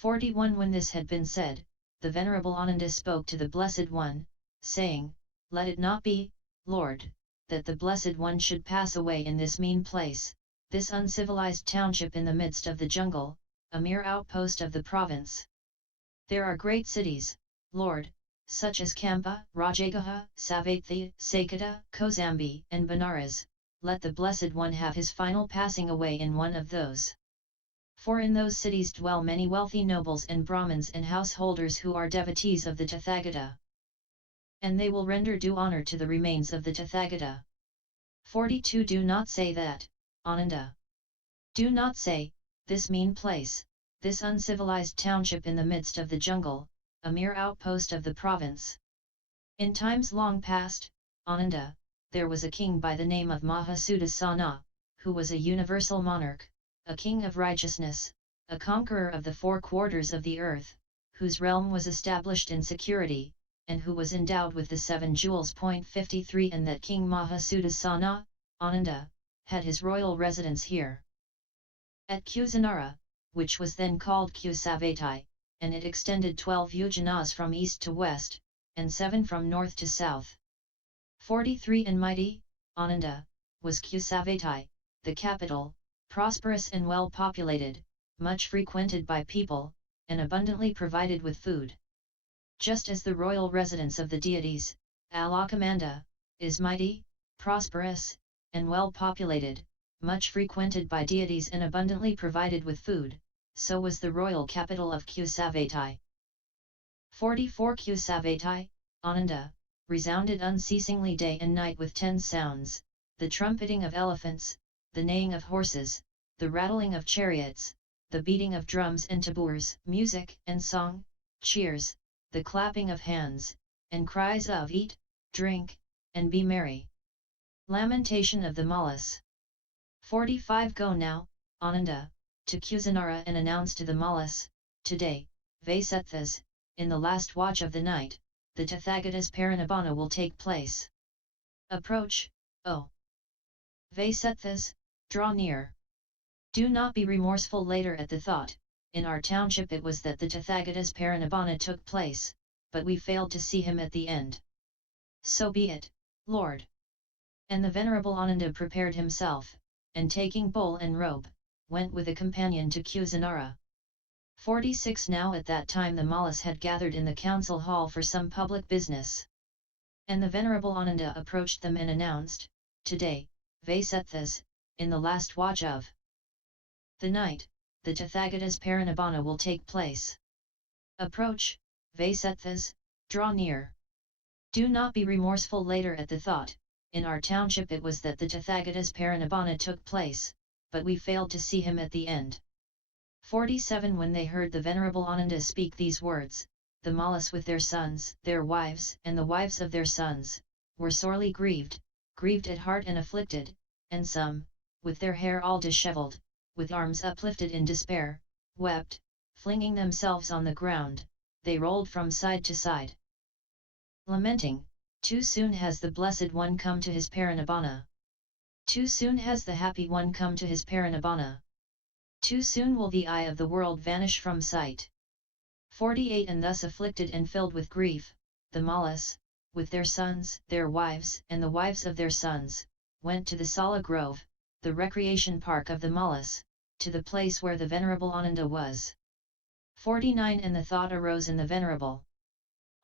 41 When this had been said, the Venerable Ananda spoke to the Blessed One, saying, "Let it not be, Lord, that the Blessed One should pass away in this mean place, this uncivilized township in the midst of the jungle, a mere outpost of the province. There are great cities, Lord, such as Kampa, Rajagaha, Savatthi, Sakata, Kozambi, and Benares. Let the Blessed One have his final passing away in one of those. For in those cities dwell many wealthy nobles and Brahmins and householders who are devotees of the Tathagata. And they will render due honor to the remains of the Tathagata." 42 Do not say that, Ananda. Do not say, this mean place, this uncivilized township in the midst of the jungle, a mere outpost of the province. In times long past, Ananda, there was a king by the name of Mahasutasana, who was a universal monarch, a king of righteousness, a conqueror of the four quarters of the earth, whose realm was established in security, and who was endowed with the 7 jewels. 53 And that King Mahasutasana, Ananda, had his royal residence here at Kusinara, which was then called Kusavatai, and it extended 12 yojanas from east to west, and 7 from north to south. 43 And mighty, Ananda, was Kusavatai, the capital, prosperous and well populated, much frequented by people, and abundantly provided with food. Just as the royal residence of the deities, Alakamanda, is mighty, prosperous, and well populated, much frequented by deities and abundantly provided with food, so was the royal capital of Kusavatai. 44 Kusavatai, Ananda, resounded unceasingly day and night with 10 sounds, the trumpeting of elephants, the neighing of horses, the rattling of chariots, the beating of drums and tabours, music and song, cheers, the clapping of hands, and cries of eat, drink, and be merry. Lamentation of the Mallas. 45 Go now, Ananda, to Kusinara and announce to the Mallas, today, Vaisethas, in the last watch of the night, the Tathagata's Parinibbana will take place. Approach, O Vaisethas, draw near. Do not be remorseful later at the thought, in our township it was that the Tathagata's Parinibbana took place, but we failed to see him at the end. So be it, Lord. And the Venerable Ananda prepared himself, and taking bowl and robe, went with a companion to Kusinara. 46 Now at that time the Mallas had gathered in the council hall for some public business. And the Venerable Ananda approached them and announced, today, Vaisethas, in the last watch of the night, the Tathagata's Parinibbana will take place. Approach, Vaisethas, draw near. Do not be remorseful later at the thought, in our township it was that the Tathagata's Parinibbana took place, but we failed to see him at the end. 47 When they heard the Venerable Ananda speak these words, the Mallas with their sons, their wives, and the wives of their sons, were sorely grieved at heart and afflicted, and some, with their hair all dishevelled, with arms uplifted in despair, wept, flinging themselves on the ground, they rolled from side to side, lamenting, too soon has the Blessed One come to his Parinibbana. Too soon has the Happy One come to his Parinibbana. Too soon will the eye of the world vanish from sight. 48 And thus afflicted and filled with grief, the Mallas, with their sons, their wives, and the wives of their sons, went to the Sala Grove, the recreation park of the Mallas, to the place where the Venerable Ananda was. 49 And the thought arose in the Venerable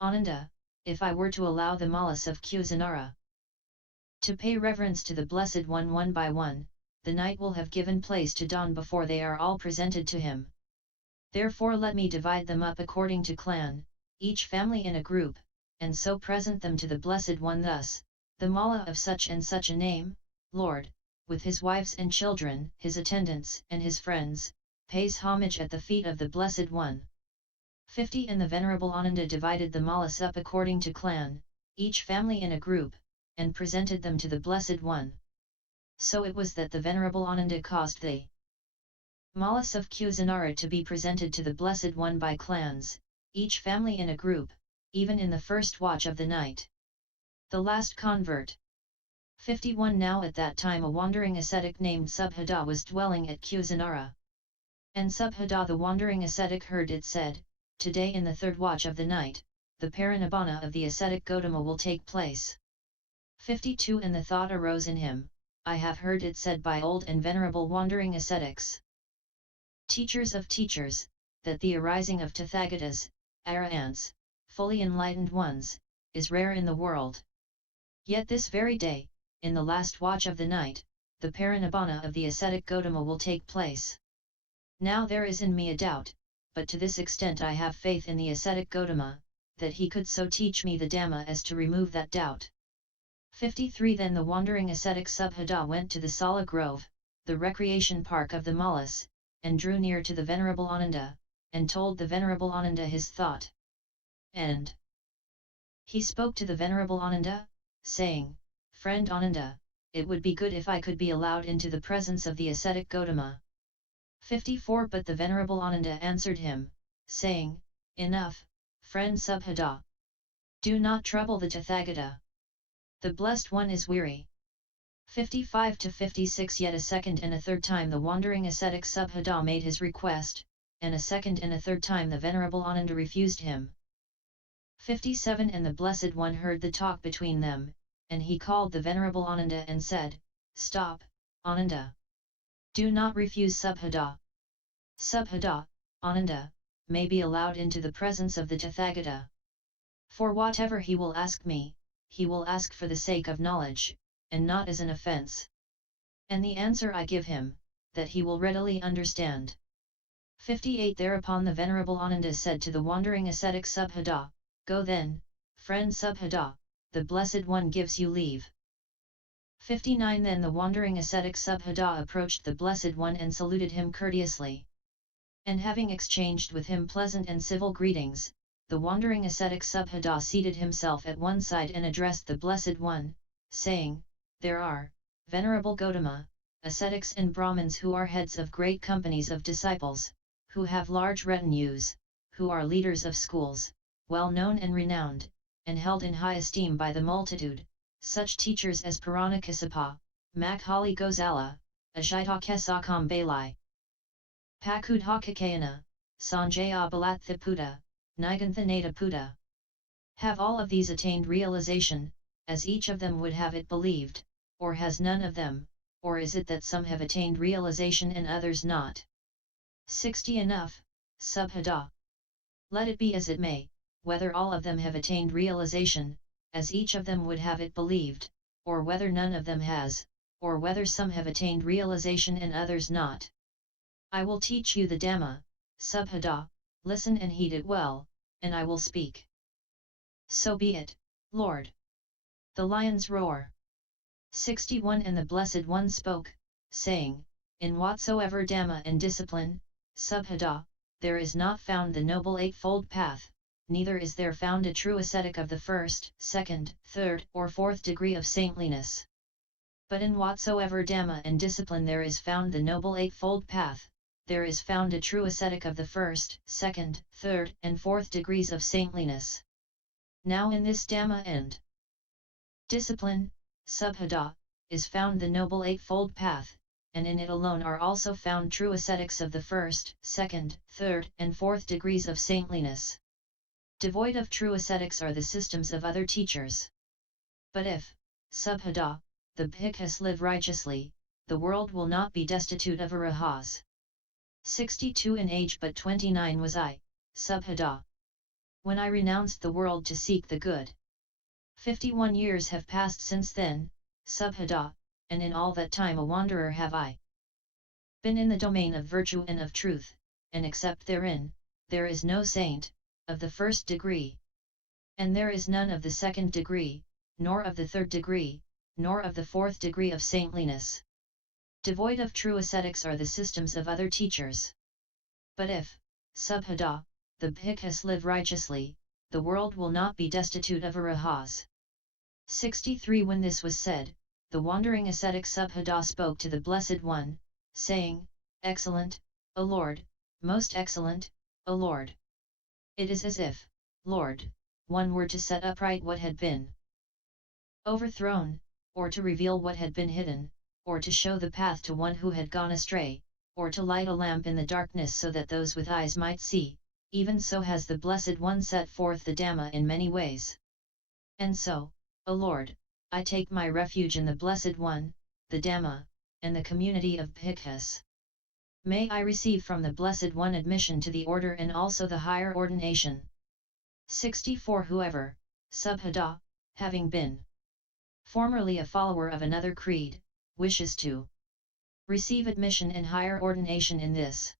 Ananda, if I were to allow the Mallas of Kusinara to pay reverence to the Blessed One by one, the night will have given place to dawn before they are all presented to him. Therefore let me divide them up according to clan, each family in a group, and so present them to the Blessed One thus, the Malla of such and such a name, Lord, with his wives and children, his attendants and his friends, pays homage at the feet of the Blessed One. 50 And the Venerable Ananda divided the Mallas up according to clan, each family in a group, and presented them to the Blessed One. So it was that the Venerable Ananda caused the Mallas of Kusinara to be presented to the Blessed One by clans, each family in a group, even in the first watch of the night. The last convert. 51 Now at that time a wandering ascetic named Subhada was dwelling at Kusinara. And Subhada the wandering ascetic heard it said, "Today in the third watch of the night, the parinibbana of the ascetic Gotama will take place." 52 And the thought arose in him, "I have heard it said by old and venerable wandering ascetics, teachers of teachers, that the arising of Tathagatas, Arahants, fully enlightened ones, is rare in the world. Yet this very day, in the last watch of the night, the parinibbana of the ascetic Gotama will take place. Now there is in me a doubt, but to this extent I have faith in the ascetic Gotama, that he could so teach me the Dhamma as to remove that doubt." 53 Then the wandering ascetic Subhada went to the Sala Grove, the recreation park of the Mallas, and drew near to the Venerable Ananda, and told the Venerable Ananda his thought. And he spoke to the Venerable Ananda, saying, "Friend Ananda, it would be good if I could be allowed into the presence of the ascetic Gotama." 54 But the Venerable Ananda answered him, saying, "Enough, friend Subhada. Do not trouble the Tathagata. The Blessed One is weary." 55-56 Yet a second and a third time the wandering ascetic Subhada made his request, and a second and a third time the Venerable Ananda refused him. 57 And the Blessed One heard the talk between them, and he called the Venerable Ananda and said, "Stop, Ananda. Do not refuse Subhada. Subhada, Ananda, may be allowed into the presence of the Tathagata. For whatever he will ask me, he will ask for the sake of knowledge, and not as an offence. And the answer I give him, that he will readily understand." 58 Thereupon the Venerable Ananda said to the wandering ascetic Subhada, "Go then, friend Subhada, the Blessed One gives you leave." 59 Then the wandering ascetic Subhada approached the Blessed One and saluted him courteously. And having exchanged with him pleasant and civil greetings, the wandering ascetic Subhada seated himself at one side and addressed the Blessed One, saying, "There are, Venerable Gotama, ascetics and Brahmins who are heads of great companies of disciples, who have large retinues, who are leaders of schools, well known and renowned, and held in high esteem by the multitude, such teachers as Puranikasapa, Makhali Gozala, Ajita Balai, Pakudhakakayana, Sanjaya Balathiputa, Niganthanataputa. Have all of these attained realization, as each of them would have it believed, or has none of them, or is it that some have attained realization and others not?" 60 Enough, Subhada. Let it be as it may, whether all of them have attained realization, as each of them would have it believed, or whether none of them has, or whether some have attained realization and others not. I will teach you the Dhamma, Subhada, listen and heed it well, and I will speak. So be it, Lord. The lions roar. 61 And the Blessed One spoke, saying, "In whatsoever Dhamma and discipline, Subhada, there is not found the noble eightfold path, neither is there found a true ascetic of the first, second, third, or fourth degree of saintliness. But in whatsoever Dhamma and discipline there is found the noble eightfold path, there is found a true ascetic of the first, second, third, and fourth degrees of saintliness. Now in this Dhamma and discipline, Subhada, is found the noble eightfold path, and in it alone are also found true ascetics of the first, second, third, and fourth degrees of saintliness. Devoid of true ascetics are the systems of other teachers. But if, Subhada, the bhikkhus live righteously, the world will not be destitute of arahas. 62 In age but 29 was I, Subhada, when I renounced the world to seek the good. 51 years have passed since then, Subhada, and in all that time a wanderer have I been in the domain of virtue and of truth, and except therein, there is no saint, of the first degree. And there is none of the second degree, nor of the third degree, nor of the fourth degree of saintliness. Devoid of true ascetics are the systems of other teachers. But if, Subhada, the bhikkhus live righteously, the world will not be destitute of arahas. 63 When this was said, the wandering ascetic Subhada spoke to the Blessed One, saying, "Excellent, O Lord, most excellent, O Lord. It is as if, Lord, one were to set upright what had been overthrown, or to reveal what had been hidden, or to show the path to one who had gone astray, or to light a lamp in the darkness so that those with eyes might see, even so has the Blessed One set forth the Dhamma in many ways. And so, O Lord, I take my refuge in the Blessed One, the Dhamma, and the community of bhikkhus. May I receive from the Blessed One admission to the order and also the higher ordination. 64. Whoever, subhada, having been formerly a follower of another creed, wishes to receive admission and higher ordination in this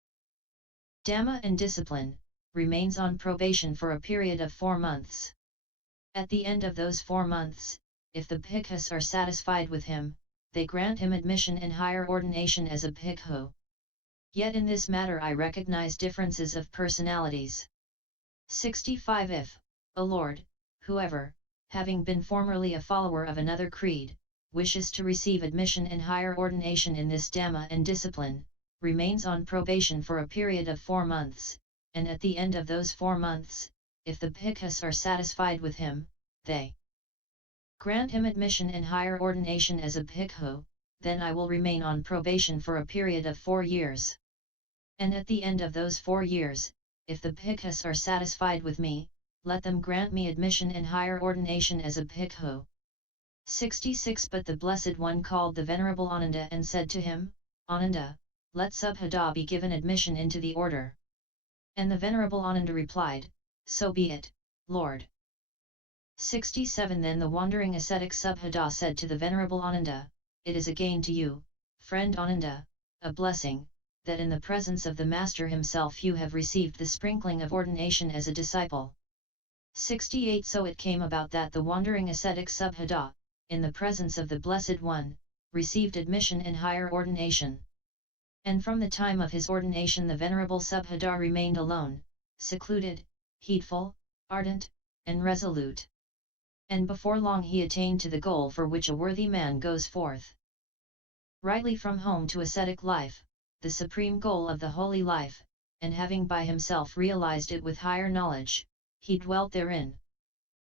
Dhamma and discipline, remains on probation for a period of 4 months. At the end of those 4 months, if the bhikkhus are satisfied with him, they grant him admission and higher ordination as a bhikkhu. Yet in this matter I recognize differences of personalities. 65. If, O Lord, whoever, having been formerly a follower of another creed, wishes to receive admission and higher ordination in this Dhamma and discipline, remains on probation for a period of 4 months, and at the end of those 4 months, if the bhikkhus are satisfied with him, they grant him admission and higher ordination as a bhikkhu, then I will remain on probation for a period of 4 years. And at the end of those 4 years, if the bhikkhus are satisfied with me, let them grant me admission and higher ordination as a bhikkhu. 66. But the Blessed One called the Venerable Ananda and said to him, Ananda, let Subhada be given admission into the order. And the Venerable Ananda replied, so be it, Lord. 67. Then the wandering ascetic Subhada said to the Venerable Ananda, it is a gain to you, friend Ananda, a blessing, that in the presence of the Master himself you have received the sprinkling of ordination as a disciple. 68. So it came about that the wandering ascetic Subhada, in the presence of the Blessed One, received admission and higher ordination. And from the time of his ordination the Venerable Subhada remained alone, secluded, heedful, ardent, and resolute. And before long he attained to the goal for which a worthy man goes forth rightly from home to ascetic life, the supreme goal of the holy life, and having by himself realized it with higher knowledge, he dwelt therein.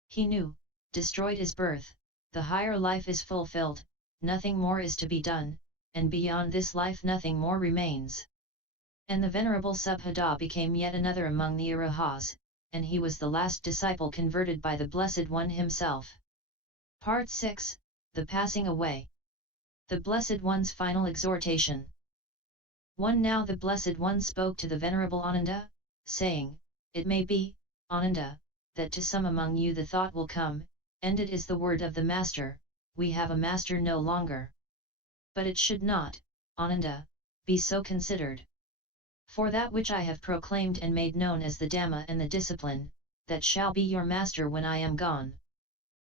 He knew, destroyed is birth, the higher life is fulfilled, nothing more is to be done, and beyond this life nothing more remains. And the Venerable Subhada became yet another among the Arahats, and he was the last disciple converted by the Blessed One himself. Part 6, The Passing Away. The Blessed One's Final Exhortation. 1. Now the Blessed One spoke to the Venerable Ananda, saying, it may be, Ananda, that to some among you the thought will come, ended is the word of the Master, we have a Master no longer. But it should not, Ananda, be so considered. For that which I have proclaimed and made known as the Dhamma and the discipline, that shall be your Master when I am gone.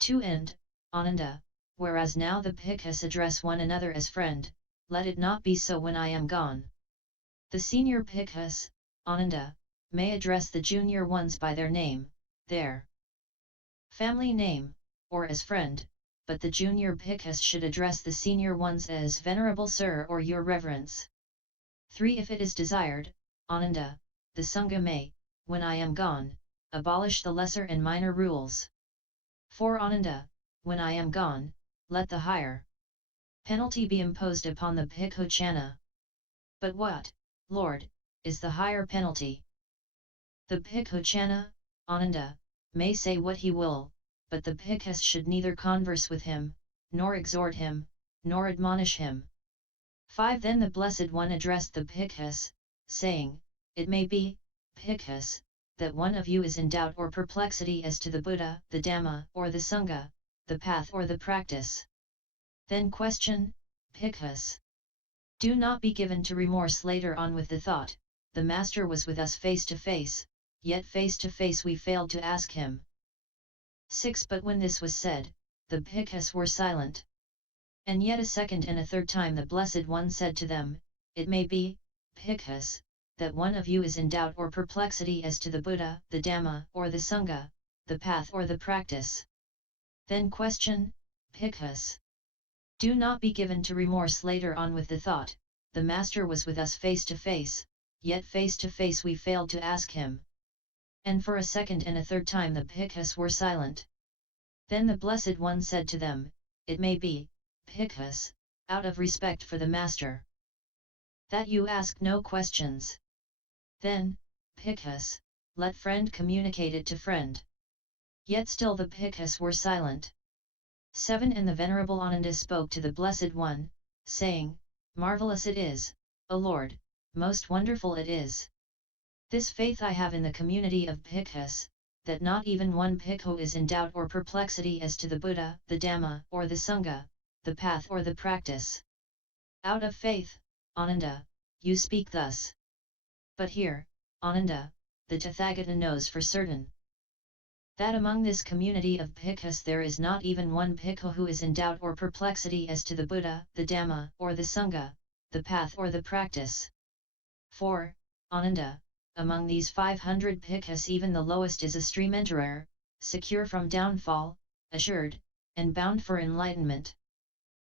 2. And, Ananda, whereas now the bhikkhus address one another as friend, let it not be so when I am gone. The senior bhikkhus, Ananda, may address the junior ones by their name, their family name, or as friend, but the junior bhikkhus should address the senior ones as Venerable Sir or Your Reverence. 3. If it is desired, Ananda, the Sangha may, when I am gone, abolish the lesser and minor rules. 4. Ananda, when I am gone, let the higher penalty be imposed upon the bhikkhu channa. But what, Lord, is the higher penalty? The bhikkhu channa, Ananda, may say what he will, but the bhikkhus should neither converse with him, nor exhort him, nor admonish him. 5. Then the Blessed One addressed the bhikkhus, saying, it may be, bhikkhus, that one of you is in doubt or perplexity as to the Buddha, the Dhamma, or the Sangha, the path or the practice. Then question, bhikkhus. Do not be given to remorse later on with the thought, the Master was with us face to face, yet face to face we failed to ask him. 6. But when this was said, the bhikkhus were silent. And yet a second and a third time the Blessed One said to them, it may be, bhikkhus, that one of you is in doubt or perplexity as to the Buddha, the Dhamma, or the Sangha, the path or the practice. Then question, bhikkhus. Do not be given to remorse later on with the thought, the Master was with us face to face, yet face to face we failed to ask him. And for a second and a third time the bhikkhus were silent. Then the Blessed One said to them, it may be, bhikkhus, out of respect for the Master. that you ask no questions. Then, bhikkhus, let friend communicate it to friend. Yet still the bhikkhus were silent. 7 And the Venerable Ananda spoke to the Blessed One, saying, Marvelous it is, O Lord, most wonderful it is. This faith I have in the community of bhikkhus, that not even one bhikkhu is in doubt or perplexity as to the Buddha, the Dhamma, or the Sangha, the path or the practice. Out of faith, Ananda, you speak thus. But here, Ananda, the Tathagata knows for certain that among this community of bhikkhus there is not even one bhikkhu who is in doubt or perplexity as to the Buddha, the Dhamma, or the Sangha, the path or the practice. For, Ananda, among these 500 bhikkhus even the lowest is a stream enterer, secure from downfall, assured, and bound for enlightenment.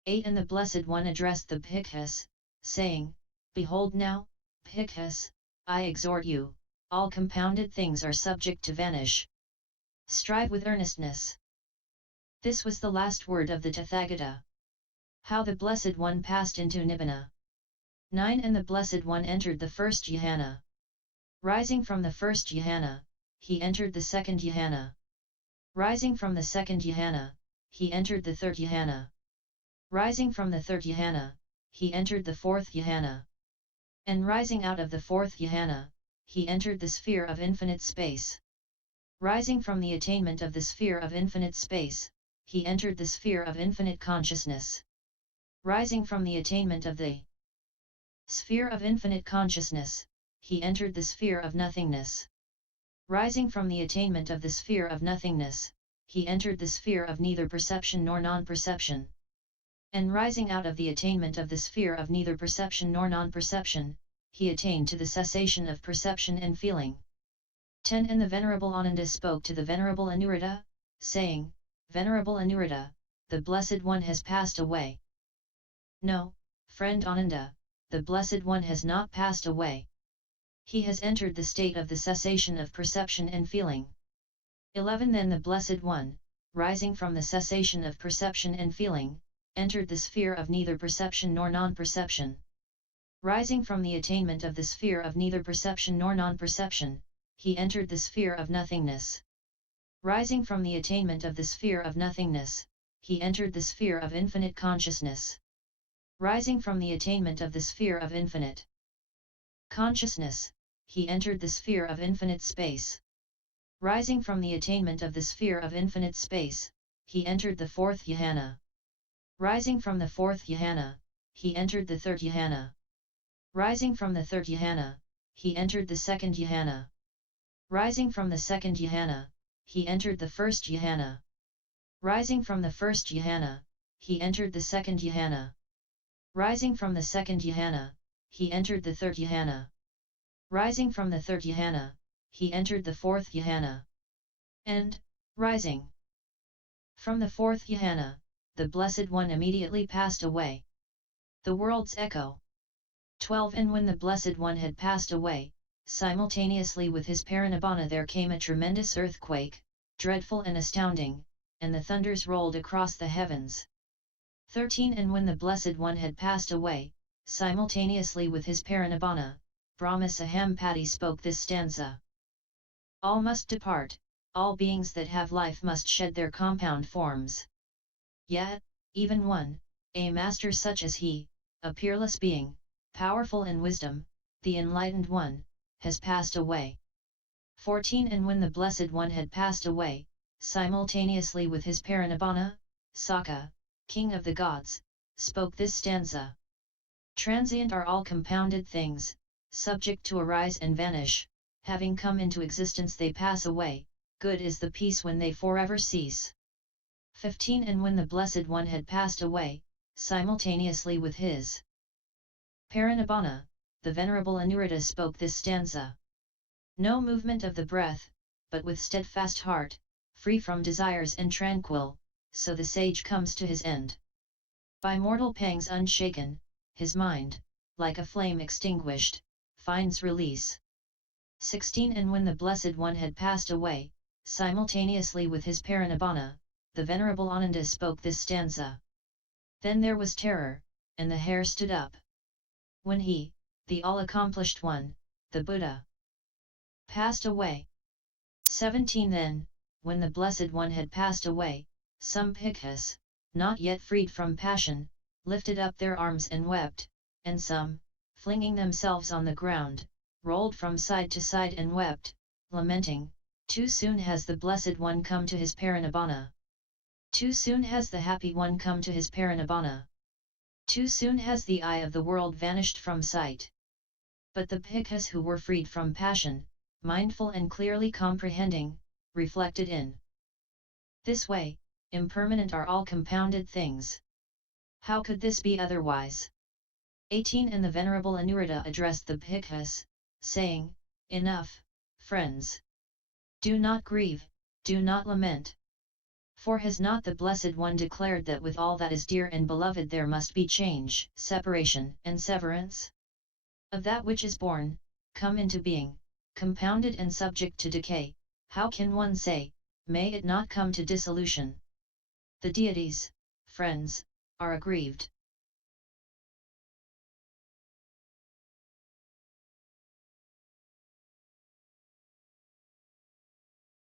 8 And the Blessed One addressed the bhikkhus, saying, Behold now, bhikkhus, I exhort you, all compounded things are subject to vanish. Strive with earnestness. This was the last word of the Tathagata. How the Blessed One passed into Nibbana. 9 And the Blessed One entered the first jhana. Rising from the first jhana, he entered the second jhana. Rising from the second jhana, he entered the third jhana. Rising from the third jhana, he entered the fourth jhana. And rising out of the fourth jhana, he entered the sphere of infinite space. Rising from the attainment of the sphere of infinite space, he entered the sphere of infinite consciousness. Rising from the attainment of the sphere of infinite consciousness, he entered the sphere of nothingness. Rising from the attainment of the sphere of nothingness, he entered the sphere of neither perception nor non-perception. And rising out of the attainment of the sphere of neither perception nor non-perception, he attained to the cessation of perception and feeling. 10 And the Venerable Ananda spoke to the Venerable Anuruddha, saying, Venerable Anuruddha, the Blessed One has passed away. No, friend Ananda, the Blessed One has not passed away. He has entered the state of the cessation of perception and feeling. 11 Then the Blessed One, rising from the cessation of perception and feeling, entered the sphere of neither perception nor non-perception. Rising from the attainment of the sphere of neither perception nor non-perception, he entered the sphere of nothingness. Rising from the attainment of the sphere of nothingness, he entered the sphere of infinite consciousness. Rising from the attainment of the sphere of infinite consciousness, he entered the sphere of infinite space. Rising from the attainment of the sphere of infinite space, he entered the fourth jhana. Rising from the fourth jhana, he entered the third jhana. Rising from the third jhana, he entered the second jhana. Rising from the second jhana, he entered the first jhana. Rising from the first jhana, he entered the second jhana. Rising from the second jhana, he entered the third jhana. Rising from the third jhana, he entered the fourth jhana. And, rising from the fourth jhana, the Blessed One immediately passed away. The World's Echo. 12 And when the Blessed One had passed away, simultaneously with his parinibbana there came a tremendous earthquake, dreadful and astounding, and the thunders rolled across the heavens. 13 And when the Blessed One had passed away, simultaneously with his parinibbana, Brahma Sahampati spoke this stanza. All must depart, all beings that have life must shed their compound forms. Yet, even one, a master such as he, a peerless being, powerful in wisdom, the enlightened one, has passed away. 14 And when the Blessed One had passed away, simultaneously with his parinibbana, Sakka, king of the gods, spoke this stanza. Transient are all compounded things, subject to arise and vanish, having come into existence they pass away, good is the peace when they forever cease. 15 And when the Blessed One had passed away, simultaneously with his parinibbana, the Venerable Anuruddha spoke this stanza. No movement of the breath, but with steadfast heart, free from desires and tranquil, so the sage comes to his end. By mortal pangs unshaken, his mind, like a flame extinguished, finds release. 16 And when the Blessed One had passed away, simultaneously with his parinibbana, the Venerable Ananda spoke this stanza. Then there was terror, and the hair stood up. When he, the all-accomplished one, the Buddha, passed away. 17 Then, when the Blessed One had passed away, some bhikkhus, not yet freed from passion, lifted up their arms and wept, and some, flinging themselves on the ground, rolled from side to side and wept, lamenting, too soon has the Blessed One come to his parinibbana. Too soon has the Happy One come to his parinibbana. Too soon has the eye of the world vanished from sight. But the bhikkhus who were freed from passion, mindful and clearly comprehending, reflected in this way, impermanent are all compounded things. How could this be otherwise? 18 And the Venerable Ananda addressed the bhikkhus, saying, Enough, friends! Do not grieve, do not lament. For has not the Blessed One declared that with all that is dear and beloved there must be change, separation and severance? Of that which is born, come into being, compounded and subject to decay, how can one say, may it not come to dissolution? The deities, friends, are aggrieved.